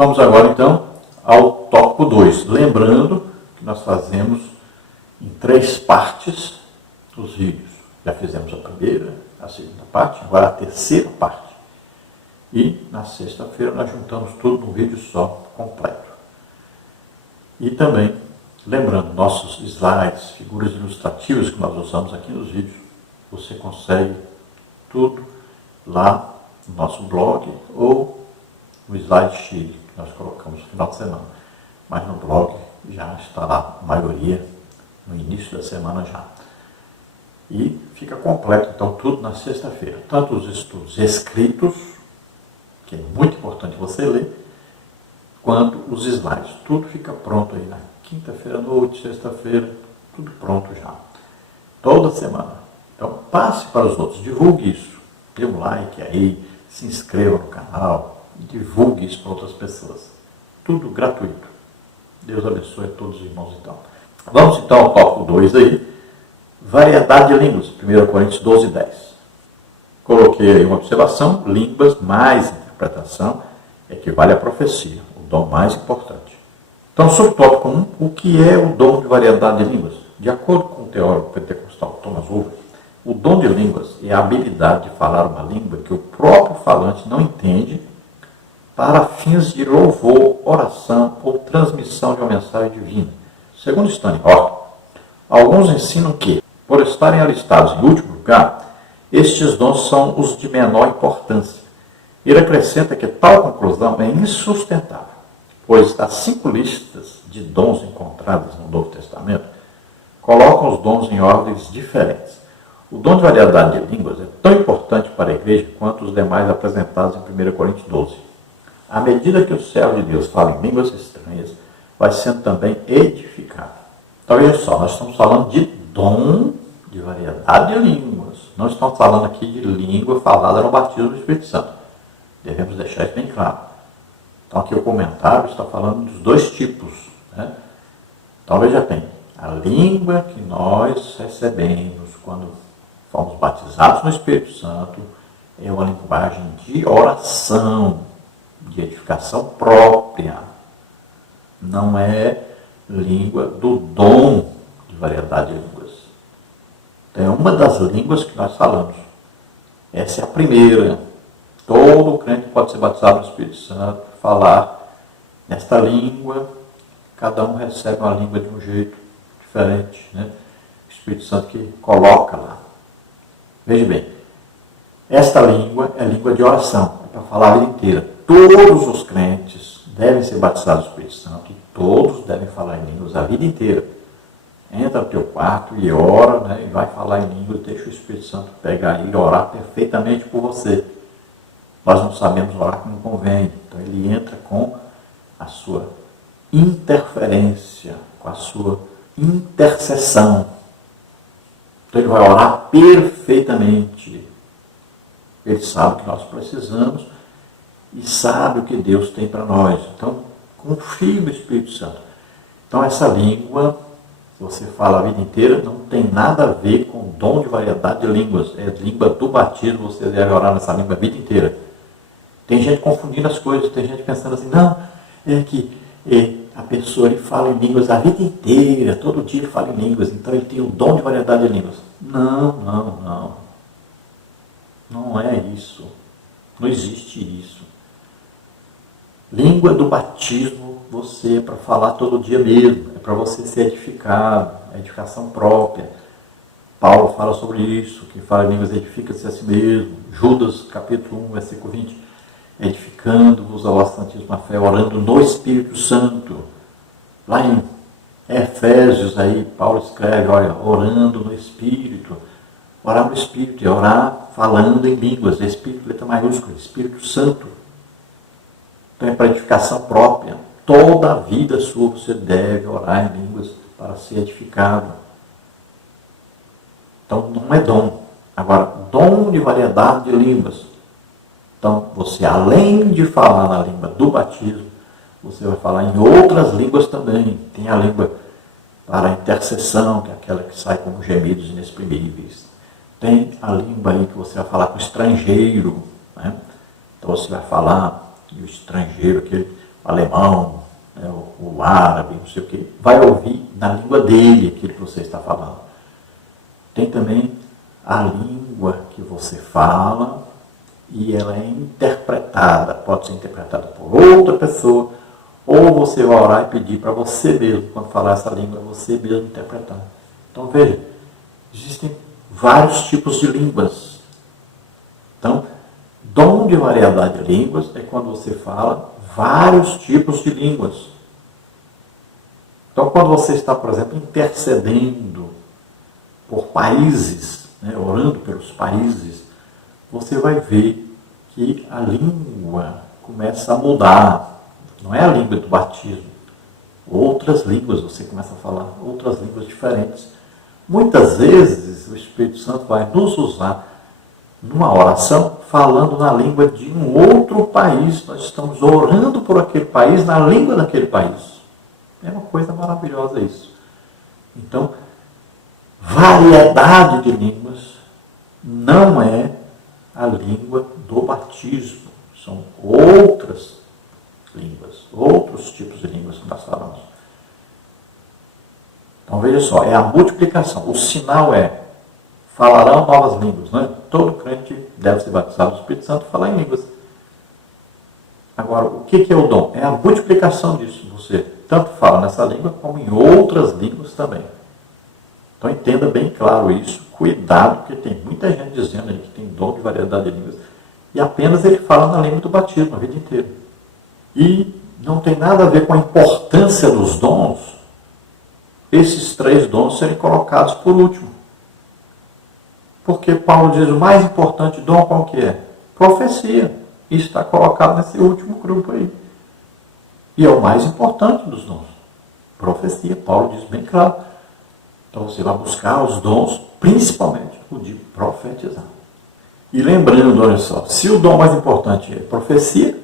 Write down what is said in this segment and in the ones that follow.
Vamos agora então ao tópico 2. Lembrando que nós fazemos em 3 partes os vídeos. Já fizemos a primeira, a segunda parte, agora a terceira parte. E na sexta-feira nós juntamos tudo num vídeo só, completo. E também, lembrando, nossos slides, figuras ilustrativas que nós usamos aqui nos vídeos, você consegue tudo lá no nosso blog ou no Slide Chile, que nós colocamos no final de semana. Mas no blog já está lá, a maioria, no início da semana já. E fica completo, então, tudo na sexta-feira. Tanto os estudos escritos, que é muito importante você ler, quanto os slides. Tudo fica pronto aí na quinta-feira à noite, sexta-feira, tudo pronto já. Toda semana. Então, passe para os outros, divulgue isso. Dê um like aí, se inscreva no canal, divulgue isso para outras pessoas. Tudo gratuito. Deus abençoe a todos os irmãos, então. Vamos, então, ao tópico 2 aí. Variedade de línguas. 1 Coríntios 12, 10. Coloquei aí uma observação. Línguas mais interpretação equivale à profecia. O dom mais importante. Então, subtópico 1. O que é o dom de variedade de línguas? De acordo com o teórico pentecostal Thomas Wolfe, o dom de línguas é a habilidade de falar uma língua que o próprio falante não entende para fins de louvor, oração ou transmissão de uma mensagem divina. Segundo Stanley Horton, alguns ensinam que, por estarem alistados em último lugar, estes dons são os de menor importância. Ele acrescenta que tal conclusão é insustentável, pois as 5 listas de dons encontradas no Novo Testamento colocam os dons em ordens diferentes. O dom de variedade de línguas é tão importante para a igreja quanto os demais apresentados em 1 Coríntios 12. À medida que o servo de Deus fala em línguas estranhas, vai sendo também edificado. Então, veja só, nós estamos falando de dom de variedade de línguas. Não estamos falando aqui de língua falada no batismo do Espírito Santo. Devemos deixar isso bem claro. Então, aqui o comentário está falando dos 2 tipos. Né? Então, veja bem, a língua que nós recebemos quando fomos batizados no Espírito Santo é uma linguagem de oração, de edificação própria. Não é língua do dom de variedade de línguas. Então, é uma das línguas que nós falamos. Essa é a primeira. Todo crente pode ser batizado no Espírito Santo, falar nesta língua. Cada um recebe uma língua de um jeito diferente, né? O Espírito Santo que coloca lá. Veja bem, esta língua é língua de oração, é para falar a vida inteira. Todos os crentes devem ser batizados no Espírito Santo e todos devem falar em línguas a vida inteira. Entra no teu quarto e ora, né, e vai falar em línguas, deixa o Espírito Santo pegar aí e orar perfeitamente por você. Nós não sabemos orar como convém, então ele entra com a sua interferência, com a sua intercessão. Então ele vai orar perfeitamente. Ele sabe o que nós precisamos e sabe o que Deus tem para nós. Então, confie no Espírito Santo. Então, essa língua, se você fala a vida inteira, não tem nada a ver com o dom de variedade de línguas. É língua do batismo, você deve orar nessa língua a vida inteira. Tem gente confundindo as coisas, tem gente pensando assim, não, é que a pessoa ele fala em línguas a vida inteira, todo dia ele fala em línguas, então ele tem o dom de variedade de línguas. Não. Não é isso. Não existe isso. Língua do batismo, você é para falar todo dia mesmo, é para você ser edificado, é edificação própria. Paulo fala sobre isso, quem fala em línguas edifica-se a si mesmo. Judas, capítulo 1, versículo 20. Edificando-vos ao Santíssima Fé, orando no Espírito Santo. Lá em Efésios, aí, Paulo escreve, olha, orando no Espírito. Orar no Espírito é orar falando em línguas. Espírito, letra maiúscula, Espírito Santo. Então é para edificação própria. Toda a vida sua você deve orar em línguas para ser edificado. Então não é dom. Agora, dom de variedade de línguas. Então, você, além de falar na língua do batismo, você vai falar em outras línguas também. Tem a língua para a intercessão, que é aquela que sai como gemidos inexprimíveis. Tem a língua aí que você vai falar com o estrangeiro. Né? Então, você vai falar, e o estrangeiro, aquele alemão, né, o árabe, não sei o quê, vai ouvir na língua dele aquilo que você está falando. Tem também a língua que você fala e ela é interpretada, pode ser interpretada por outra pessoa, ou você vai orar e pedir para você mesmo, quando falar essa língua, você mesmo interpretar. Então veja, existem vários tipos de línguas. Então, dom de variedade de línguas é quando você fala vários tipos de línguas. Então, quando você está, por exemplo, intercedendo por países, né, orando pelos países, você vai ver que a língua começa a mudar. Não é a língua do batismo. Outras línguas você começa a falar, outras línguas diferentes. Muitas vezes o Espírito Santo vai nos usar numa oração falando na língua de um outro país. Nós estamos orando por aquele país, na língua daquele país. É uma coisa maravilhosa isso. Então, variedade de línguas não é a língua do batismo. São outras línguas, outros tipos de línguas que nós falamos. Então veja só, é a multiplicação. O sinal é, falarão novas línguas. Né? Todo crente deve ser batizado do Espírito Santo e falar em línguas. Agora, o que é o dom? É a multiplicação disso. Você tanto fala nessa língua como em outras línguas também. Então entenda bem claro isso. Cuidado, porque tem muita gente dizendo aí que tem dom de variedade de línguas e apenas ele fala na língua do batismo a vida inteira. E não tem nada a ver com a importância dos dons, esses 3 dons serem colocados por último. Porque Paulo diz, o mais importante dom qual que é? Profecia. E está colocado nesse último grupo aí. E é o mais importante dos dons. Profecia. Paulo diz bem claro. Então você vai buscar os dons, principalmente o de profetizar. E lembrando, olha só, se o dom mais importante é profecia,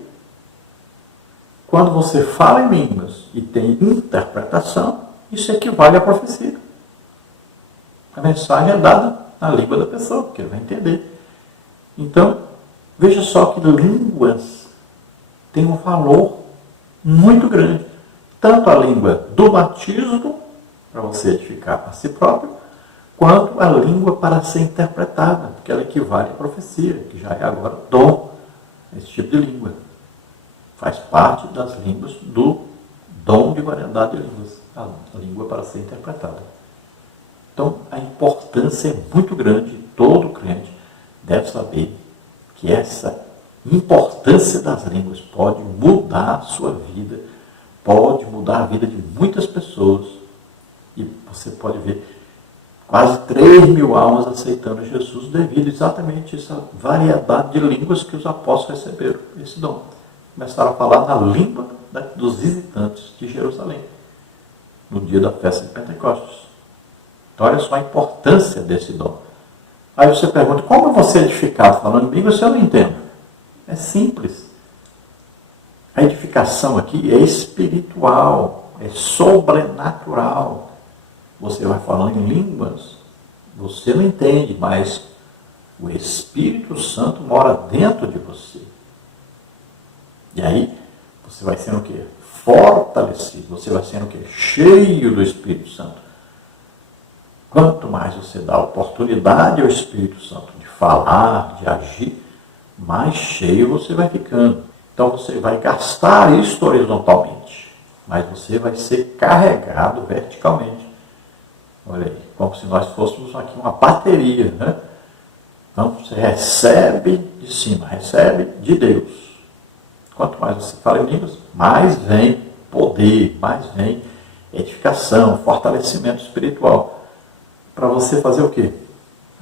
quando você fala em línguas e tem interpretação, isso equivale à profecia. A mensagem é dada na língua da pessoa, porque ele vai entender. Então, veja só que línguas têm um valor muito grande. Tanto a língua do batismo, para você edificar a si próprio, quanto a língua para ser interpretada, porque ela equivale à profecia, que já é agora dom, esse tipo de língua. Faz parte das línguas do dom de variedade de línguas, a língua para ser interpretada. Então, a importância é muito grande, todo crente deve saber que essa importância das línguas pode mudar a sua vida, pode mudar a vida de muitas pessoas, e você pode ver quase 3.000 almas aceitando Jesus devido exatamente a essa variedade de línguas que os apóstolos receberam, esse dom. Começaram a falar na língua dos visitantes de Jerusalém, no dia da festa de Pentecostes. Então, olha só a importância desse dom. Aí você pergunta, como você é edificado falando em língua se eu não entendo? É simples. A edificação aqui é espiritual, é sobrenatural. Você vai falando em línguas, você não entende, mas o Espírito Santo mora dentro de você. E aí, você vai sendo o quê? Fortalecido. Você vai sendo o quê? Cheio do Espírito Santo. Quanto mais você dá oportunidade ao Espírito Santo de falar, de agir, mais cheio você vai ficando. Então você vai gastar isso horizontalmente, mas você vai ser carregado verticalmente. Olha aí, como se nós fôssemos aqui uma bateria, né? Então você recebe de cima, recebe de Deus. Quanto mais você fala em línguas, mais vem poder, mais vem edificação, fortalecimento espiritual. Para você fazer o quê?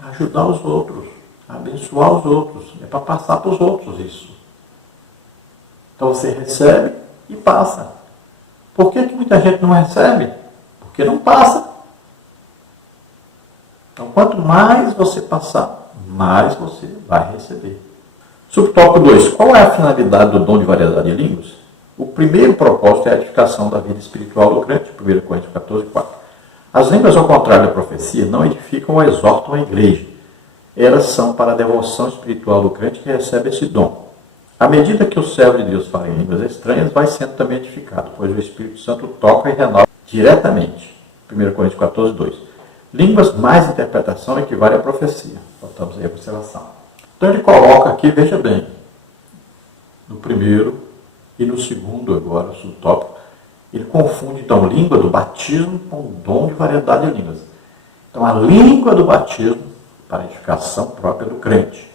Ajudar os outros, abençoar os outros. É para passar para os outros isso. Então você recebe e passa. Por que muita gente não recebe? Porque não passa. Então quanto mais você passar, mais você vai receber. Subtópico 2. Qual é a finalidade do dom de variedade de línguas? O primeiro propósito é a edificação da vida espiritual do crente, 1 Coríntios 14, 4. As línguas, ao contrário da profecia, não edificam ou exortam a igreja. Elas são para a devoção espiritual do crente que recebe esse dom. À medida que o servo de Deus fala em línguas estranhas, vai sendo também edificado, pois o Espírito Santo toca e renova diretamente. 1 Coríntios 14, 2. Línguas mais interpretação equivale à profecia. Voltamos aí à observação. Então ele coloca aqui, veja bem, no primeiro e no segundo agora, o subtópico, ele confunde então língua do batismo com o dom de variedade de línguas. Então a língua do batismo para a edificação própria do crente.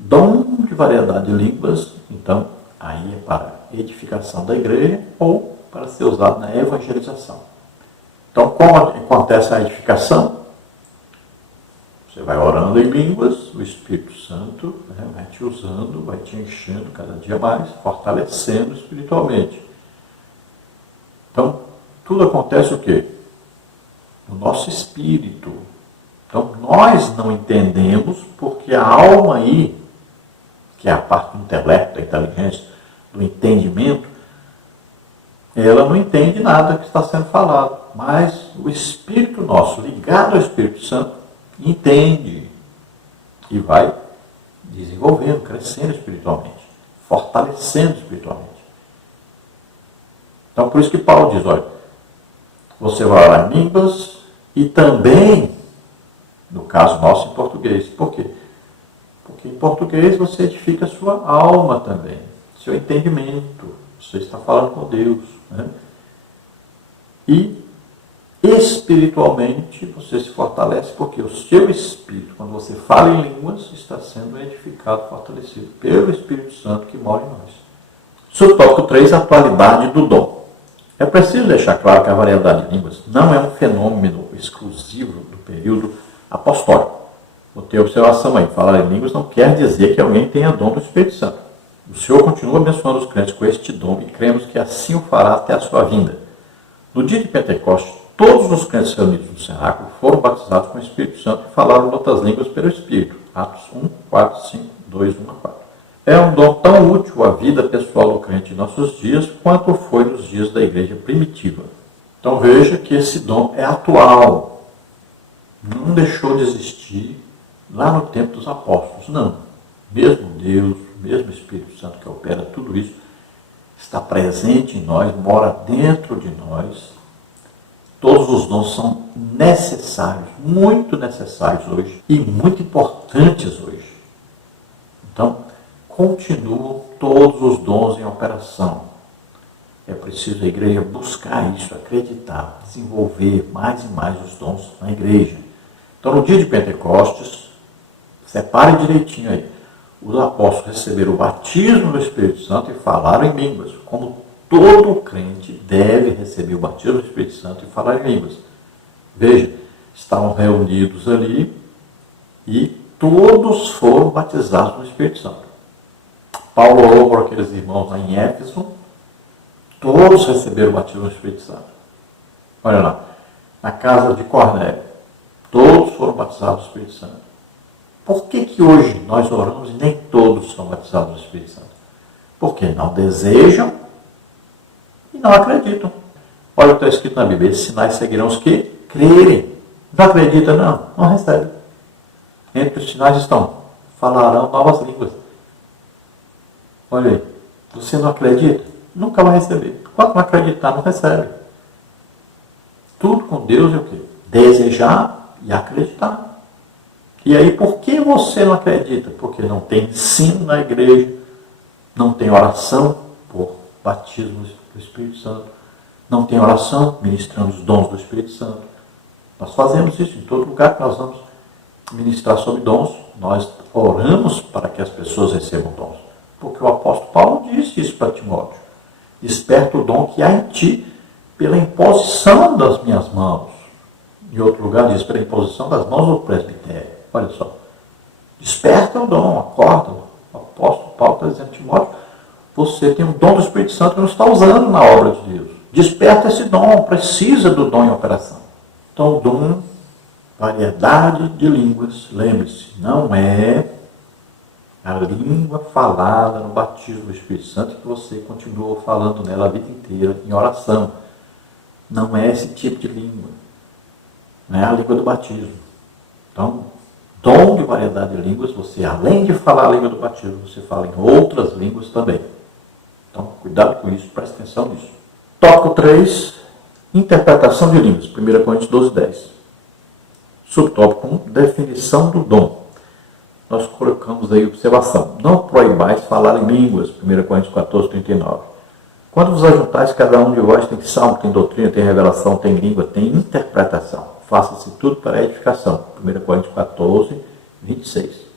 Dom de variedade de línguas, então, aí é para edificação da igreja ou para ser usado na evangelização. Então, como acontece a edificação? Você vai orando em línguas, o Espírito Santo vai te usando, vai te enchendo cada dia mais, fortalecendo espiritualmente. Então, tudo acontece o quê? No nosso espírito. Então, nós não entendemos porque a alma aí, que é a parte do intelecto, da inteligência, do entendimento, ela não entende nada que está sendo falado. Mas o Espírito nosso, ligado ao Espírito Santo, entende e vai desenvolvendo, crescendo espiritualmente, fortalecendo espiritualmente. Então, por isso que Paulo diz, olha, você vai orar em línguas e também, no caso nosso, em português. Por quê? Porque em português você edifica a sua alma também, seu entendimento. Você está falando com Deus. Né? E espiritualmente você se fortalece porque o seu espírito, quando você fala em línguas, está sendo edificado, fortalecido pelo Espírito Santo que mora em nós. Subtópico 3, atualidade do dom. É preciso deixar claro que a variedade de línguas não é um fenômeno exclusivo do período apostólico. Vou ter observação aí, falar em línguas não quer dizer que alguém tenha dom do Espírito Santo. O Senhor continua abençoando os crentes com este dom e cremos que assim o fará até a sua vinda. No dia de Pentecostes, todos os crentes reunidos no cenáculo foram batizados com o Espírito Santo e falaram em outras línguas pelo Espírito. Atos 1, 4, 5, 2, 1 a 4. É um dom tão útil à vida pessoal do crente em nossos dias quanto foi nos dias da igreja primitiva. Então veja que esse dom é atual. Não deixou de existir lá no tempo dos apóstolos, não. Mesmo Deus, mesmo Espírito Santo que opera tudo isso, está presente em nós, mora dentro de nós. Todos os dons são necessários, muito necessários hoje e muito importantes hoje. Então, continuam todos os dons em operação. É preciso a igreja buscar isso, acreditar, desenvolver mais e mais os dons na igreja. Então, no dia de Pentecostes, separe direitinho aí. Os apóstolos receberam o batismo do Espírito Santo e falaram em línguas, como todo crente deve receber o batismo do Espírito Santo e falar em línguas. Veja, estavam reunidos ali e todos foram batizados no Espírito Santo. Paulo orou por aqueles irmãos lá em Éfeso, todos receberam o batismo do Espírito Santo. Olha lá, na casa de Cornélio, todos foram batizados do Espírito Santo. Por que hoje nós oramos e nem todos são batizados do Espírito Santo? Porque não desejam e não acreditam. Olha o que está escrito na Bíblia, esses sinais seguirão os que crerem. Não acredita, não recebe. Entre os sinais estão, falarão novas línguas. Olha aí, você não acredita? Nunca vai receber. Quando não acreditar, não recebe. Tudo com Deus é o quê? Desejar e acreditar. E aí, por que você não acredita? Porque não tem ensino na igreja, não tem oração por batismo do Espírito Santo, não tem oração ministrando os dons do Espírito Santo. Nós fazemos isso em todo lugar que nós vamos ministrar sobre dons, nós oramos para que as pessoas recebam dons. Porque o apóstolo Paulo disse isso para Timóteo. Desperta o dom que há em ti pela imposição das minhas mãos. Em outro lugar diz, pela imposição das mãos do presbitério. Olha só. Desperta o dom, acorda. O apóstolo Paulo está dizendo, Timóteo, você tem um dom do Espírito Santo que não está usando na obra de Deus. Desperta esse dom, precisa do dom em operação. Então, o dom, variedade de línguas, lembre-se, não é a língua falada no batismo do Espírito Santo que você continuou falando nela a vida inteira em oração. Não é esse tipo de língua. Não é a língua do batismo. Então, dom de variedade de línguas, você, além de falar a língua do batismo, você fala em outras línguas também. Então, cuidado com isso, preste atenção nisso. Tópico 3, interpretação de línguas, 1 Coríntios 12, 10. Subtópico 1, definição do dom. Nós colocamos aí observação. Não proibais falar em línguas, 1 Coríntios 14, 39. Quando vos ajuntais, cada um de vós tem salmo, tem doutrina, tem revelação, tem língua, tem interpretação. Faça-se tudo para a edificação. 1 Coríntios 14, 26.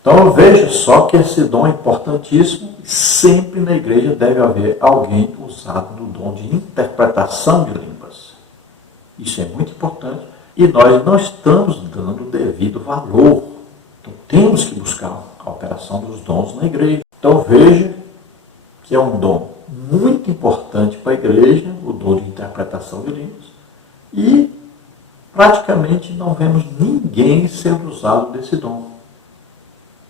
Então veja só que esse dom é importantíssimo e sempre na igreja deve haver alguém usado no dom de interpretação de línguas. Isso é muito importante e nós não estamos dando o devido valor. Então temos que buscar a operação dos dons na igreja. Então veja que é um dom muito importante para a igreja, o dom de interpretação de línguas, e praticamente não vemos ninguém sendo usado desse dom.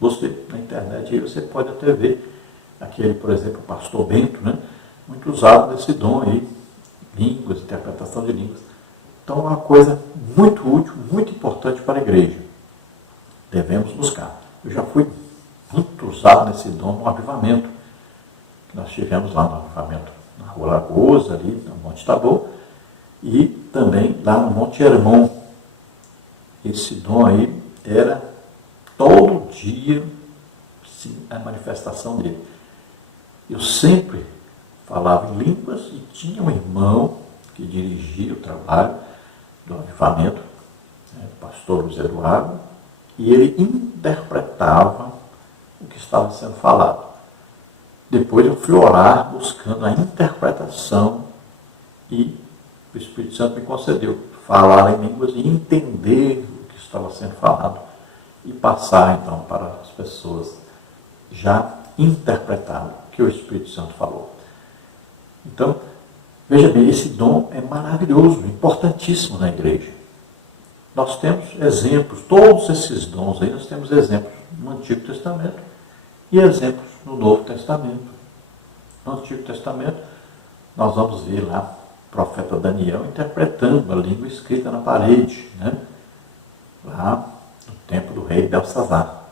Você, na internet, aí você pode até ver aquele, por exemplo, o pastor Bento, né? Muito usado desse dom aí, línguas, interpretação de línguas. Então é uma coisa muito útil, muito importante para a igreja. Devemos buscar. Eu já fui muito usado nesse dom no avivamento. Nós tivemos lá no avivamento na Rua Lagoas, ali no Monte Tabor, e também lá no Monte Hermon. Esse dom aí era todo dia, sim, a manifestação dele. Eu sempre falava em línguas e tinha um irmão que dirigia o trabalho do avivamento, o pastor Luiz Eduardo, e ele interpretava o que estava sendo falado. Depois eu fui orar buscando a interpretação e o Espírito Santo me concedeu falar em línguas e entender o que estava sendo falado e passar então para as pessoas já interpretado o que o Espírito Santo falou. Então, veja bem, esse dom é maravilhoso, importantíssimo na igreja. Nós temos exemplos, todos esses dons aí, nós temos exemplos no Antigo Testamento e exemplos no Novo Testamento. No Antigo Testamento, nós vamos ver lá o profeta Daniel interpretando a língua escrita na parede, né? Lá no tempo do rei Belsazar.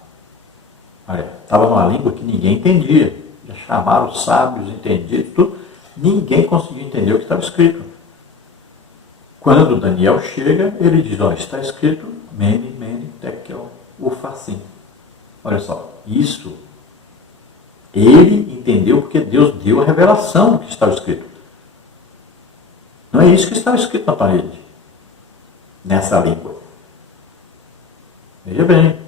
Olha, estava numa língua que ninguém entendia. Já chamaram os sábios, entendidos, tudo. Ninguém conseguia entender o que estava escrito. Quando Daniel chega, ele diz, ó, está escrito Mene, Mene, Tekel, Ufarsim. Olha só, isso ele entendeu porque Deus deu a revelação do que estava escrito. Não é isso que estava escrito na parede, nessa língua. Veja bem,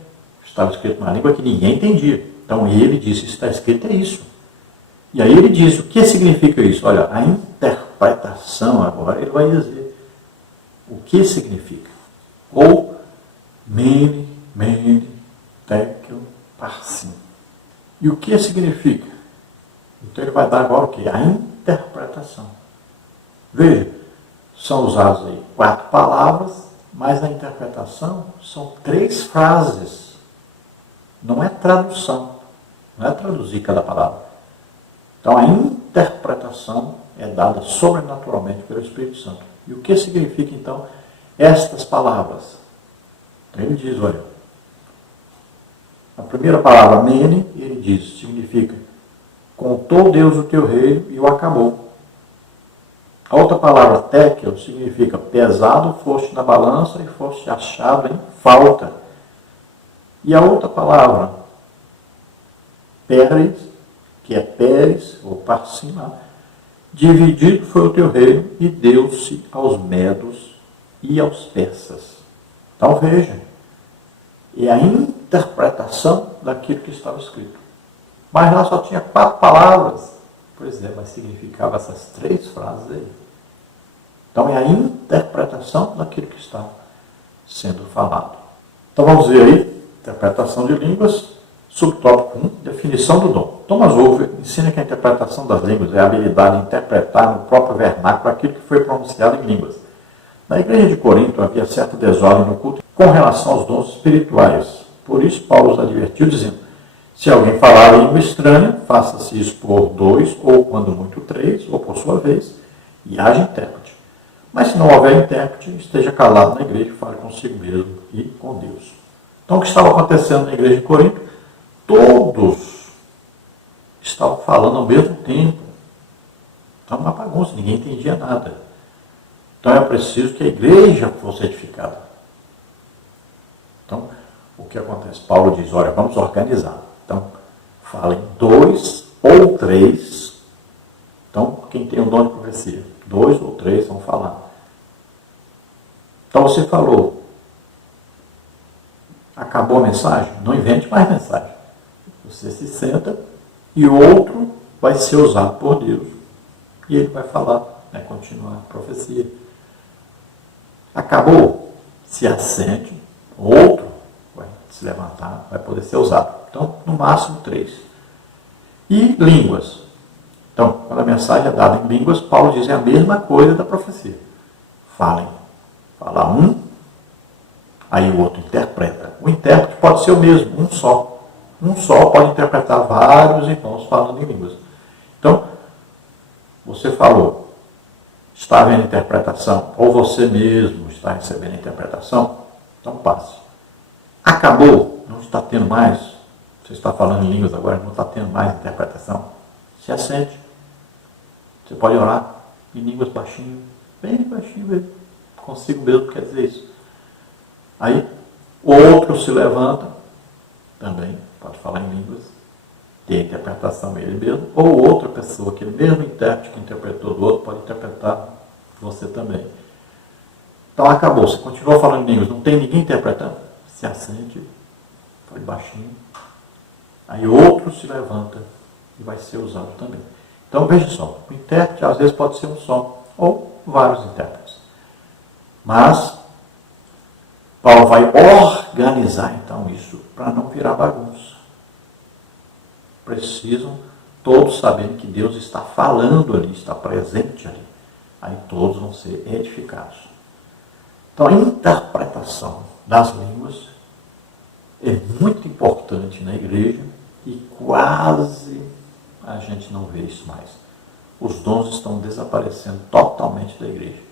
estava escrito numa língua que ninguém entendia. Então ele disse, está escrito é isso. E aí ele diz, o que significa isso? Olha, a interpretação agora, ele vai dizer o que significa. Ou Mene, Mene, Tekel, Parsim. E o que significa? Então ele vai dar agora o que? A interpretação. Veja, são usadas aí 4 palavras, mas na interpretação são 3 frases. Não é tradução. Não é traduzir cada palavra. Então a interpretação é dada sobrenaturalmente pelo Espírito Santo. E o que significa então estas palavras? Então ele diz, olha, a primeira palavra, Mene, ele diz, significa contou Deus o teu reino e o acabou. A outra palavra, Tekel, significa pesado foste na balança e foste achado em falta. E a outra palavra, Pérez, que é Pérez, ou Parsim, dividido foi o teu reino e deu-se aos medos e aos persas. Então veja, é a interpretação daquilo que estava escrito. Mas lá só tinha 4 palavras. Pois é, mas significava essas 3 frases aí. Então é a interpretação daquilo que está sendo falado. Então vamos ver aí, interpretação de línguas, subtópico 1, definição do dom. Thomas Wolfe ensina que a interpretação das línguas é a habilidade de interpretar no próprio vernáculo aquilo que foi pronunciado em línguas. Na igreja de Corinto havia certa desordem no culto com relação aos dons espirituais. Por isso Paulo os advertiu dizendo, se alguém falar língua estranha, faça-se isso por 2, ou quando muito 3, ou por sua vez, e haja intérprete. Mas se não houver intérprete, esteja calado na igreja e fale consigo mesmo e com Deus. Então, o que estava acontecendo na igreja de Corinto? Todos estavam falando ao mesmo tempo. Então, uma bagunça, ninguém entendia nada. Então, é preciso que a igreja fosse edificada. Então, o que acontece? Paulo diz, olha, vamos organizar. Então, falem 2 ou 3. Então, quem tem o dom de profecia? 2 ou 3 vão falar. Então, você falou, acabou a mensagem? Não invente mais mensagem. Você se senta e o outro vai ser usado por Deus. E ele vai falar, vai continuar a profecia. Acabou? Se assente, outro vai se levantar, vai poder ser usado. Então, no máximo 3. E línguas. Então, quando a mensagem é dada em línguas, Paulo diz a mesma coisa da profecia. Falem. Fala um, aí o outro interpreta. O intérprete pode ser o mesmo, um só. Um só pode interpretar vários irmãos falando em línguas. Então, você falou, está havendo interpretação, ou você mesmo está recebendo interpretação, então passe. Acabou, não está tendo mais, você está falando em línguas agora, não está tendo mais interpretação, se assente. Você pode orar em línguas baixinho, bem baixinho mesmo, consigo mesmo quer dizer isso. Aí, o outro se levanta, também pode falar em línguas, tem a interpretação ele mesmo, ou outra pessoa, aquele mesmo intérprete que interpretou do outro, pode interpretar você também. Então acabou, você continua falando em línguas, não tem ninguém interpretando, se assente, fale baixinho, aí outro se levanta e vai ser usado também. Então veja só, o intérprete às vezes pode ser um só, ou vários intérpretes. Mas Paulo vai organizar então isso para não virar bagunça. Precisam todos saberem que Deus está falando ali, está presente ali. Aí todos vão ser edificados. Então a interpretação das línguas é muito importante na igreja e quase a gente não vê isso mais. Os dons estão desaparecendo totalmente da igreja.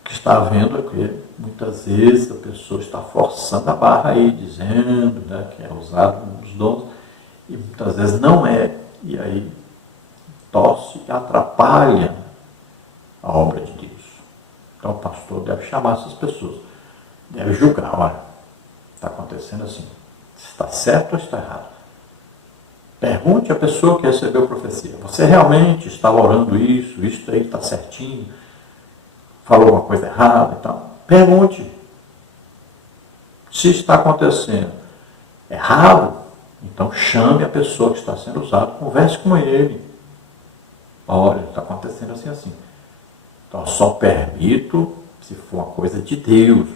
O que está havendo é que muitas vezes a pessoa está forçando a barra aí, dizendo, né, que é usado os dons, e muitas vezes não é, e aí torce e atrapalha a obra de Deus. Então o pastor deve chamar essas pessoas, deve julgar, olha, está acontecendo assim, está certo ou está errado? Pergunte à pessoa que recebeu a profecia, você realmente está orando isso aí está certinho? Falou alguma coisa errada e tal? Pergunte. Se está acontecendo errado, então chame a pessoa que está sendo usada, converse com ele. Olha, está acontecendo assim, assim. Então, só permito se for uma coisa de Deus.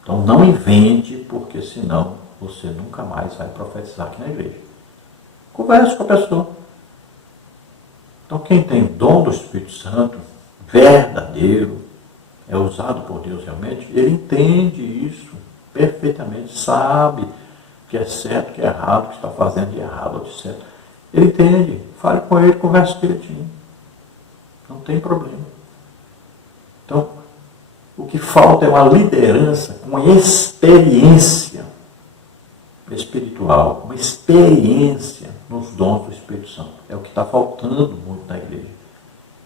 Então, não invente, porque senão você nunca mais vai profetizar aqui na igreja. Converse com a pessoa. Então, quem tem dom do Espírito Santo, verdadeiro, é usado por Deus realmente, ele entende isso perfeitamente, sabe que é certo, que é errado, que está fazendo de errado ou de certo. Ele entende, fale com ele, converse direitinho. Não tem problema. Então, o que falta é uma liderança, uma experiência espiritual, uma experiência nos dons do Espírito Santo. É o que está faltando muito na igreja.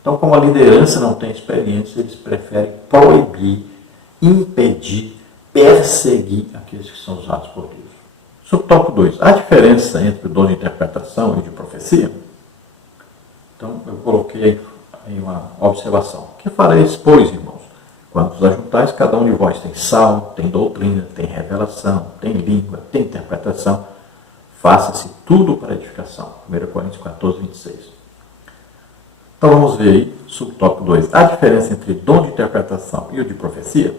Então, como a liderança não tem experiência, eles preferem proibir, impedir, perseguir aqueles que são usados por Deus. Subtópico 2. A diferença entre o dom de interpretação e de profecia? Então, eu coloquei aí uma observação. Que fareis, pois, irmãos? Quando vos ajuntais, cada um de vós tem salmo, tem doutrina, tem revelação, tem língua, tem interpretação. Faça-se tudo para edificação. 1 Coríntios 14, 26. Então vamos ver aí, subtópico 2. A diferença entre dom de interpretação e o de profecia?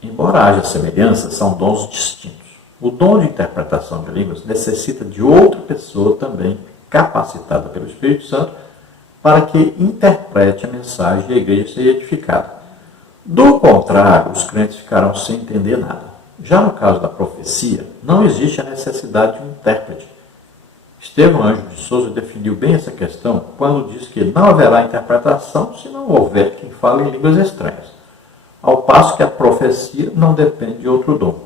Embora haja semelhança, são dons distintos. O dom de interpretação de línguas necessita de outra pessoa também capacitada pelo Espírito Santo para que interprete a mensagem e a igreja seja edificada. Do contrário, os crentes ficarão sem entender nada. Já no caso da profecia, não existe a necessidade de um intérprete. Estevão Ângelo de Souza definiu bem essa questão quando diz que não haverá interpretação se não houver quem fale em línguas estranhas, ao passo que a profecia não depende de outro dom.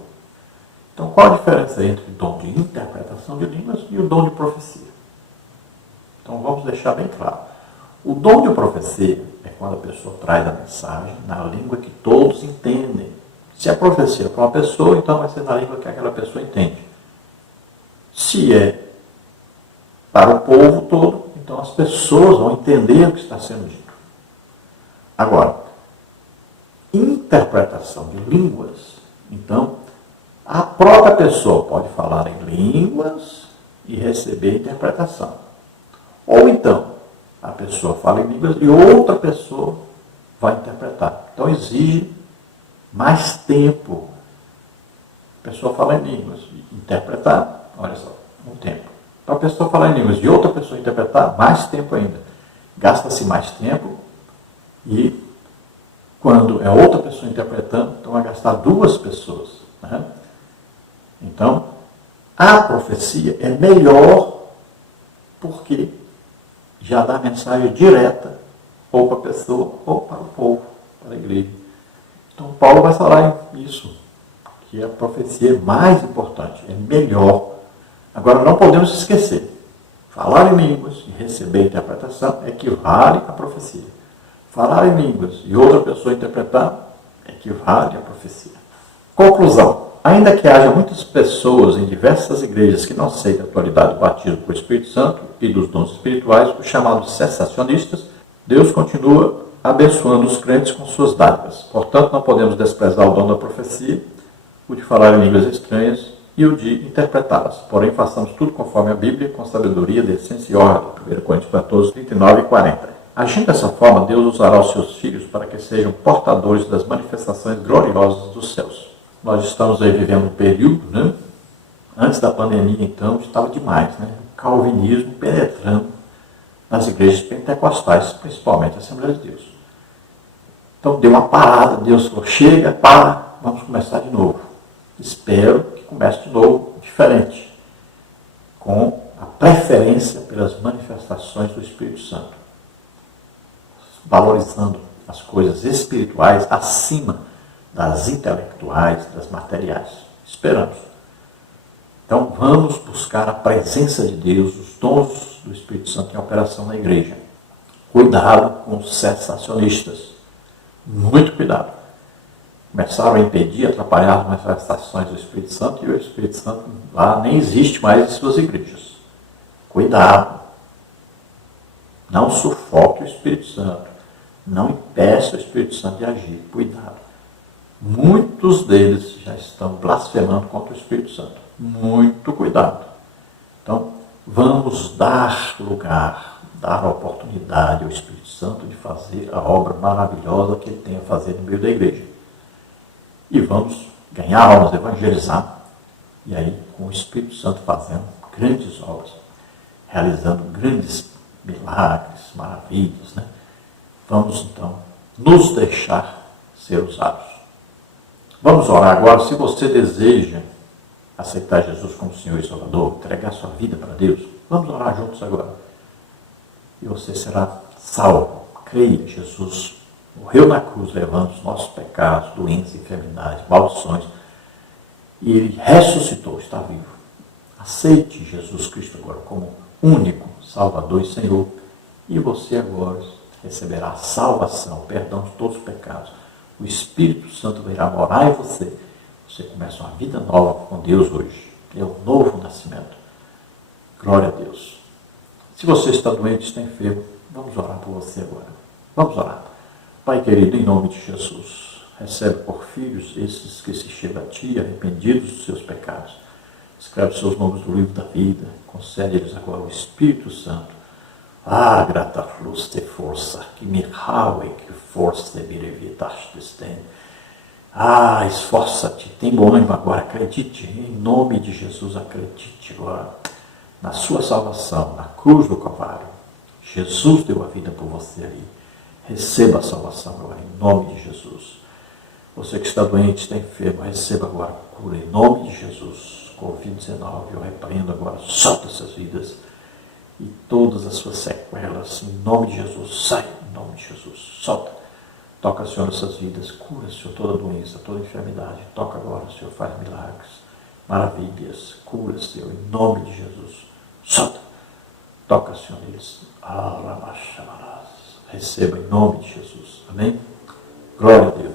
Então, qual a diferença entre o dom de interpretação de línguas e o dom de profecia? Então, vamos deixar bem claro. O dom de profecia é quando a pessoa traz a mensagem na língua que todos entendem. Se é profecia para uma pessoa, então vai ser na língua que aquela pessoa entende. Se é para o povo todo, então as pessoas vão entender o que está sendo dito. Agora, interpretação de línguas, então, a própria pessoa pode falar em línguas e receber interpretação. Ou então, a pessoa fala em línguas e outra pessoa vai interpretar. Então, exige mais tempo. A pessoa fala em línguas e interpretar, olha só, um tempo. Para a pessoa falar em línguas e outra pessoa interpretar, mais tempo ainda. Gasta-se mais tempo e quando é outra pessoa interpretando, então vai gastar duas pessoas. Né? Então, a profecia é melhor porque já dá mensagem direta ou para a pessoa ou para o povo, para a igreja. Então, Paulo vai falar isso, que a profecia é mais importante, é melhor. Agora, não podemos esquecer, falar em línguas e receber interpretação equivale à profecia. Falar em línguas e outra pessoa interpretar equivale à profecia. Conclusão. Ainda que haja muitas pessoas em diversas igrejas que não aceitam a atualidade do batismo com o Espírito Santo e dos dons espirituais, os chamados cessacionistas, Deus continua abençoando os crentes com suas dádivas. Portanto, não podemos desprezar o dom da profecia, o de falar em línguas estranhas e o de interpretá-las. Porém, façamos tudo conforme a Bíblia, com sabedoria, decência e ordem. 1 Coríntios 14, 39 e 40. Agindo dessa forma, Deus usará os seus filhos para que sejam portadores das manifestações gloriosas dos céus. Nós estamos aí vivendo um período, né? Antes da pandemia, então, estava demais, né? O calvinismo penetrando nas igrejas pentecostais, principalmente a Assembleia de Deus. Então, deu uma parada, Deus falou, chega, para, vamos começar de novo. Espero que comece de novo, diferente, com a preferência pelas manifestações do Espírito Santo, valorizando as coisas espirituais acima das intelectuais, das materiais. Esperamos. Então, vamos buscar a presença de Deus, os dons do Espírito Santo em operação na igreja. Cuidado com os cessacionistas. Muito cuidado. Começaram a impedir, atrapalhar as manifestações do Espírito Santo e o Espírito Santo lá nem existe mais em suas igrejas. Cuidado. Não sufoque o Espírito Santo. Não impeça o Espírito Santo de agir. Cuidado. Muitos deles já estão blasfemando contra o Espírito Santo. Muito cuidado. Então, vamos dar lugar, dar oportunidade ao Espírito Santo de fazer a obra maravilhosa que ele tem a fazer no meio da igreja. E vamos ganhar almas, evangelizar. E aí, com o Espírito Santo fazendo grandes obras, realizando grandes milagres, maravilhas, né? Vamos, então, nos deixar ser usados. Vamos orar agora. Se você deseja aceitar Jesus como Senhor e Salvador, entregar sua vida para Deus, vamos orar juntos agora. E você será salvo. Creia, Jesus morreu na cruz, levando os nossos pecados, doenças, enfermidades, maldições. E Ele ressuscitou, está vivo. Aceite Jesus Cristo agora como único Salvador e Senhor. E você agora receberá a salvação, o perdão de todos os pecados. O Espírito Santo irá morar em você. Você começa uma vida nova com Deus hoje. É um novo nascimento. Glória a Deus. Se você está doente, está enfermo, vamos orar por você agora. Vamos orar. Pai querido, em nome de Jesus, recebe por filhos esses que se chegam a Ti, arrependidos dos seus pecados. Escreve seus nomes no livro da vida. Concede-lhes agora o Espírito Santo. Ah, grata flus de força, que me raue, que força me levitaste tem. Ah, esforça-te, tem bom ânimo agora, acredite, em nome de Jesus, acredite agora na sua salvação, na cruz do Calvário. Jesus deu a vida por você ali. Receba a salvação agora, em nome de Jesus. Você que está doente, está enfermo, receba agora a cura, em nome de Jesus. Covid-19, eu repreendo agora, solta essas vidas e todas as suas sequelas, em nome de Jesus, sai, em nome de Jesus, solta. Toca, Senhor, essas vidas, cura, Senhor, toda doença, toda enfermidade. Toca agora, Senhor, faz milagres. maravilhas, cura, Senhor, em nome de Jesus. Solta. Toca, Senhor, neles. Receba em nome de Jesus. Amém? Glória a Deus.